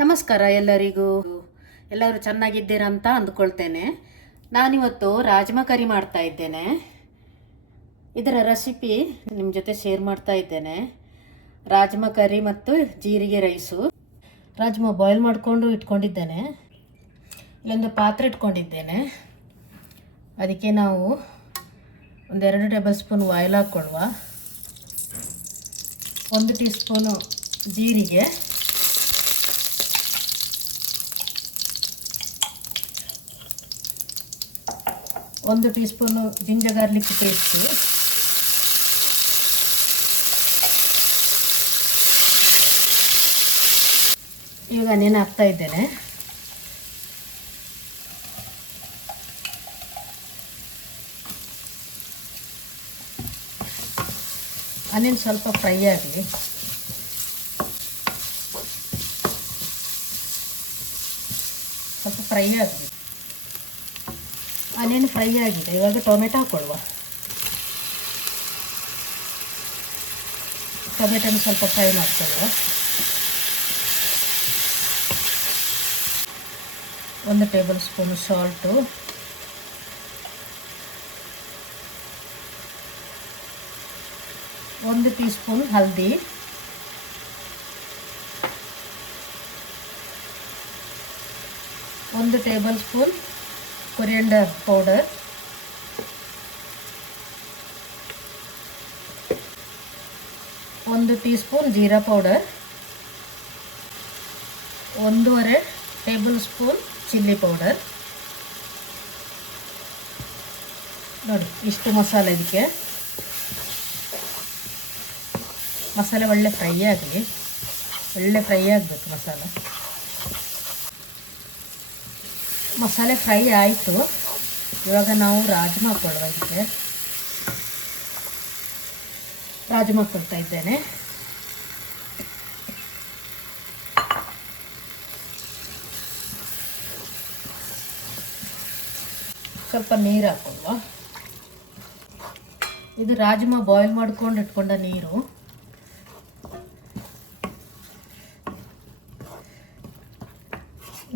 ನಮಸ್ಕಾರ ಎಲ್ಲರಿಗೂ. ಎಲ್ಲರೂ ಚೆನ್ನಾಗಿದ್ದೀರಾ ಅಂತ ಅಂದ್ಕೊಳ್ತೇನೆ. ನಾನಿವತ್ತು ರಾಜ್ಮಾ ಕರಿ ಮಾಡ್ತಾ ಇದ್ದೇನೆ. ಇದರ ರೆಸಿಪಿ ನಿಮ್ಮ ಜೊತೆ ಶೇರ್ ಮಾಡ್ತಾ ಇದ್ದೇನೆ. ರಾಜ್ಮಾ ಕರಿ ಮತ್ತು ಜೀರಿಗೆ ರೈಸು. ರಾಜ್ಮಾ ಬಾಯ್ಲ್ ಮಾಡಿಕೊಂಡು ಇಟ್ಕೊಂಡಿದ್ದೇನೆ. ಇಲ್ಲೊಂದು ಪಾತ್ರೆ ಇಟ್ಕೊಂಡಿದ್ದೇನೆ. ಅದಕ್ಕೆ ನಾವು 1-2 ಟೇಬಲ್ ಸ್ಪೂನ್ ಆಯಿಲ್ ಹಾಕ್ಕೊಳ್ಳುವ. 1 ಟೀ ಸ್ಪೂನು ಜೀರಿಗೆ, 1 teaspoon ginger garlic paste, ಇವಾಗ ಆನಿಯನ್ ಹಾಕ್ತಾ ಇದ್ದೇನೆ. ಆನಿಯನ್ ಸ್ವಲ್ಪ ಫ್ರೈ ಆಗಲಿ. ಆನಿಯನ್ ಫ್ರೈ ಆಗಿದೆ. ಇವಾಗ ಟೊಮೆಟೊ ಹಾಕ್ಕೊಳ್ಳುವ. ಟೊಮೆಟೊನ ಸ್ವಲ್ಪ ಫ್ರೈ ಮಾಡ್ಕೊಳ್ಳುವ. 1 tablespoon salt, 1 teaspoon ಹಲ್ದಿ, 1 tablespoon coriander powder, 1 teaspoon ಜೀರಾ powder, 1.5 tablespoon chilli powder. ನೋಡಿ, ಇಷ್ಟು ಮಸಾಲೆ. ಇದಕ್ಕೆ ಮಸಾಲೆ ಒಳ್ಳೆ ಫ್ರೈ ಆಗಲಿ. ಫ್ರೈ ಆಗಬೇಕು ಮಸಾಲೆ ಫ್ರೈ ಆಯಿತು. ಇವಾಗ ನಾವು ರಾಜ್ಮಾ ಹಾಕ್ಕೊಳ್ಳುವ. ಇದಕ್ಕೆ ರಾಜ್ಮಾ ಹಾಕ್ಕೊಳ್ತಾ ಇದ್ದೇನೆ. ಸ್ವಲ್ಪ ನೀರು ಹಾಕ್ಕೊಳ್ಳುವ. ಇದು ರಾಜ್ಮಾ ಬಾಯ್ಲ್ ಮಾಡ್ಕೊಂಡು ಇಟ್ಕೊಂಡ ನೀರು.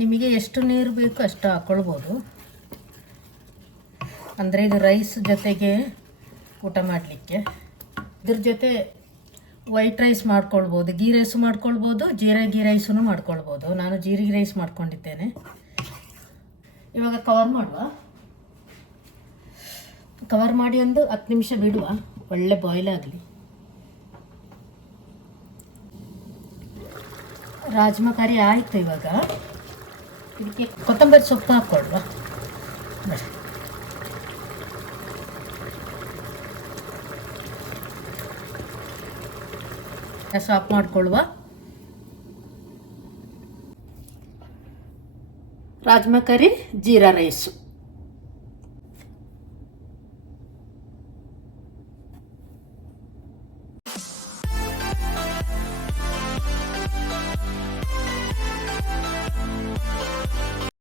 ನಿಮಗೆ ಎಷ್ಟು ನೀರು ಬೇಕು ಅಷ್ಟು ಹಾಕ್ಕೊಳ್ಬೋದು. ಅಂದರೆ ಇದು ರೈಸ್ ಜೊತೆಗೆ ಊಟ ಮಾಡಲಿಕ್ಕೆ. ಇದ್ರ ಜೊತೆ ವೈಟ್ ರೈಸ್ ಮಾಡ್ಕೊಳ್ಬೋದು, ಗೀ ರೈಸು ಮಾಡ್ಕೊಳ್ಬೋದು, ಜೀರಿಗೆ ರೈಸೂ ಮಾಡ್ಕೊಳ್ಬೋದು. ನಾನು ಜೀರಿಗೆ ರೈಸ್ ಮಾಡ್ಕೊಂಡಿದ್ದೇನೆ. ಇವಾಗ ಕವರ್ ಮಾಡಿ 10 ನಿಮಿಷ ಬಿಡುವ. ಒಳ್ಳೆ ಬಾಯ್ಲ್ ಆಗಲಿ. ರಾಜ್ಮಾ ಕರಿ ಆಯಿತು. ಇವಾಗ ಇದಕ್ಕೆ ಕೊತ್ತಂಬರಿ ಸೊಪ್ಪು ಹಾಕ್ಕೊಳ್ವಾ. ಗ್ಯಾಸ್ ಆಫ್ ಮಾಡಿಕೊಳ್ಳುವ. ರಾಜ್ಮಾ ಕರಿ ಜೀರಾ ರೈಸು.